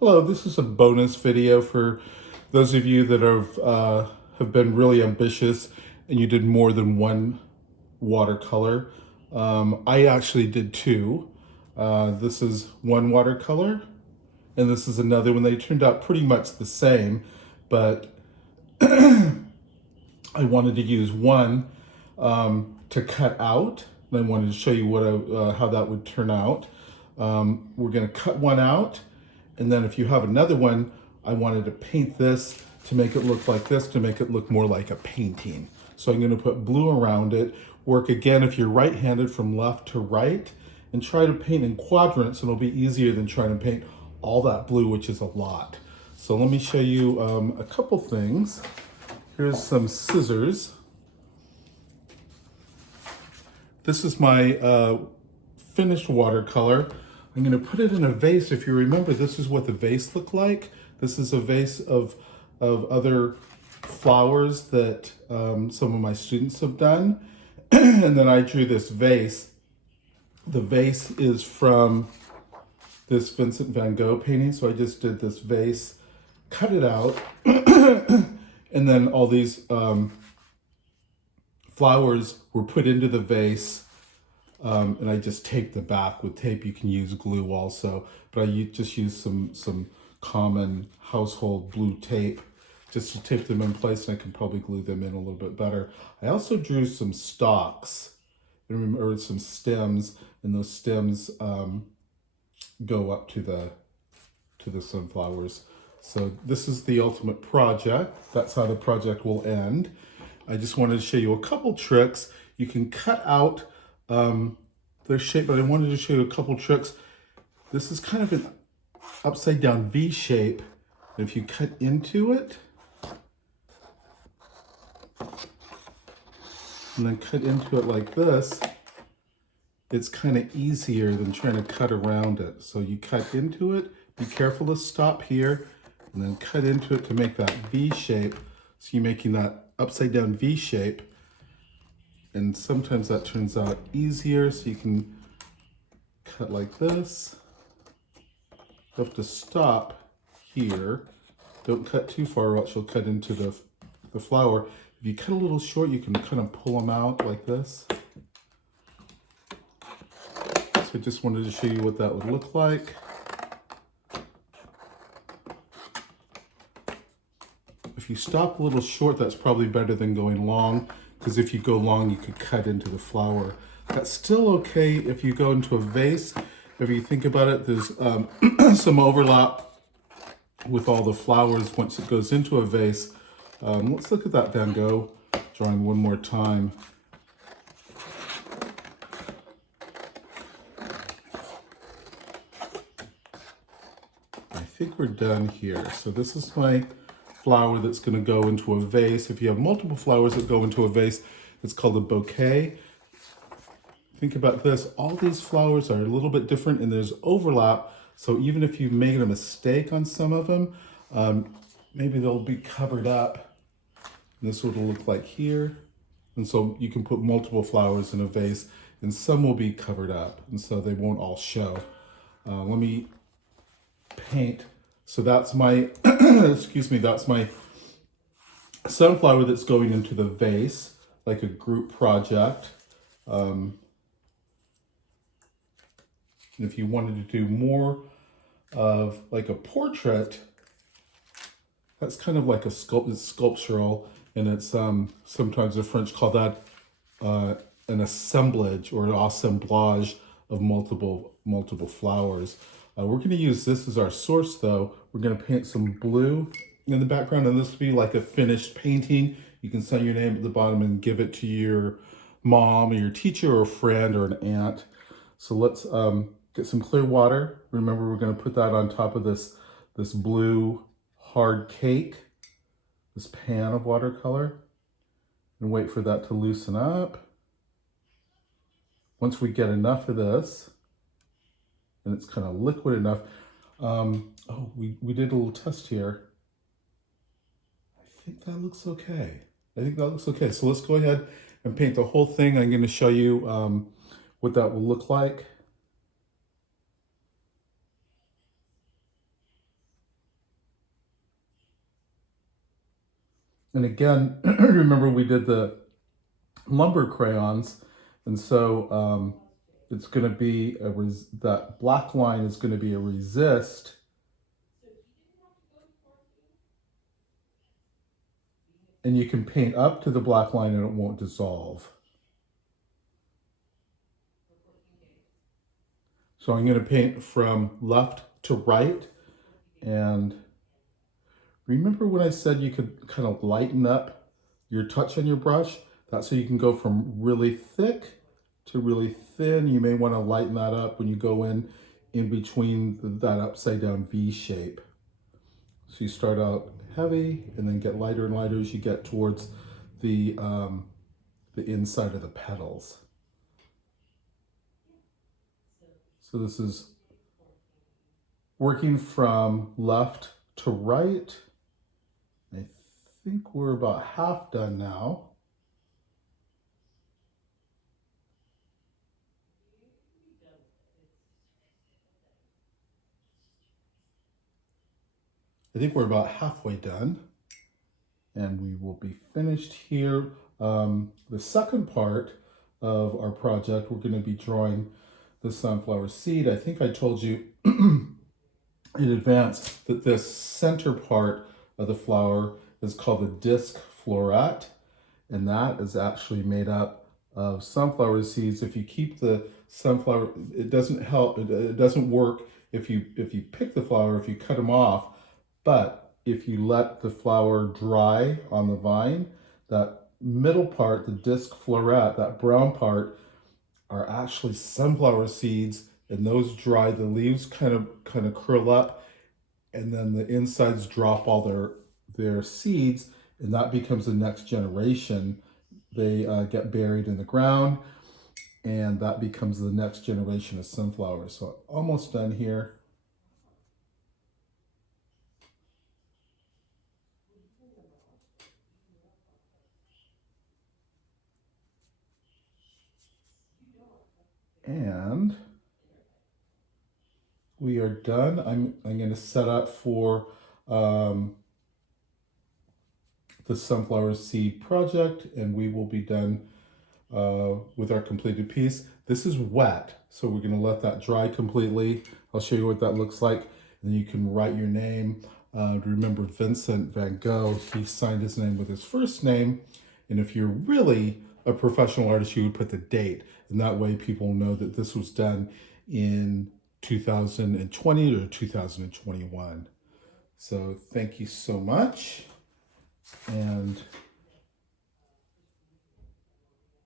Hello, this is a bonus video for those of you that have been really ambitious and you did more than one watercolor. I actually did two. This is one watercolor and this is another one. They turned out pretty much the same, but I wanted to use one to cut out. And I wanted to show you how that would turn out. We're going to cut one out. And then if you have another one, I wanted to paint this to make it look like this, to make it look more like a painting. So I'm going to put blue around it. Work again if you're right-handed from left to right, and try to paint in quadrants, and it'll be easier than trying to paint all that blue, which is a lot. So let me show you a couple things. Here's some scissors. This is my finished watercolor. I'm going to put it in a vase. If you remember, this is what the vase looked like. This is a vase of other flowers that some of my students have done. And then I drew this vase. The vase is from this Vincent van Gogh painting. So I just did this vase, cut it out, and then all these flowers were put into the vase. And I just taped the back with tape. You can use glue also, but I just used some common household blue tape just to tape them in place, and I can probably glue them in a little bit better. I also drew some stalks or some stems, and those stems go up to the sunflowers. So this is the ultimate project. That's how the project will end. I just wanted to show you a couple tricks. You can cut out their shape, but I wanted to show you a couple tricks. This is kind of an upside down V shape. And if you cut into it, and then cut into it like this, it's kind of easier than trying to cut around it. So you cut into it, be careful to stop here, and then cut into it to make that V shape. So you're making that upside down V shape. And sometimes that turns out easier, so you can cut like this. You have to stop here. Don't cut too far or else you'll cut into the flower. If you cut a little short, you can kind of pull them out like this. So I just wanted to show you what that would look like. If you stop a little short, that's probably better than going long, because if you go long, you could cut into the flower. That's still okay if you go into a vase. If you think about it, there's some overlap with all the flowers once it goes into a vase. Let's look at that Van Gogh drawing one more time. I think we're done here. So this is my flower that's going to go into a vase. If you have multiple flowers that go into a vase, it's called a bouquet. Think about this. All these flowers are a little bit different and there's overlap. So even if you made a mistake on some of them, maybe they'll be covered up. And this is what it'll look like here. And so you can put multiple flowers in a vase and some will be covered up. And so they won't all show. Let me paint. So that's my, excuse me, that's my sunflower that's going into the vase, like a group project. And if you wanted to do more of like a portrait, that's kind of like a it's sculptural, and it's sometimes the French call that an assemblage or an assemblage of multiple flowers. We're going to use this as our source though. We're going to paint some blue in the background, and this will be like a finished painting. You can sign your name at the bottom and give it to your mom or your teacher or a friend or an aunt. So let's get some clear water. Remember, we're going to put that on top of this blue hard cake, this pan of watercolor, and wait for that to loosen up. Once we get enough of this, and it's kind of liquid enough, we did a little test here. I think that looks okay. So let's go ahead and paint the whole thing. I'm going to show you what that will look like. And again, remember we did the lumber crayons, and so it's going to be that black line is going to be a resist, and you can paint up to the black line and it won't dissolve. So I'm going to paint from left to right, and remember when I said you could kind of lighten up your touch on your brush? That's so you can go from really thick to really thin. You may want to lighten that up when you go in between that upside down V shape. So you start out heavy and then get lighter and lighter as you get towards the inside of the petals. So this is working from left to right. I think we're about half done now. I think we're about halfway done, and we will be finished here. The second part of our project, we're going to be drawing the sunflower seed. I think I told you in advance that this center part of the flower is called the disc floret, and that is actually made up of sunflower seeds. If you keep the sunflower, it doesn't help. It doesn't work if you pick the flower, if you cut them off. But if you let the flower dry on the vine, that middle part, the disc floret, that brown part, are actually sunflower seeds, and those dry. The leaves kind of curl up, and then the insides drop all their seeds, and that becomes the next generation. They get buried in the ground, and that becomes the next generation of sunflowers. So almost done here. And we are done. I'm going to set up for the sunflower seed project, and we will be done with our completed piece. This is wet, so we're going to let that dry completely. I'll show you what that looks like, and then you can write your name. Remember Vincent van Gogh, he signed his name with his first name, and if you're really a professional artist, you would put the date, and that way people know that this was done in 2020 or 2021. So thank you so much, and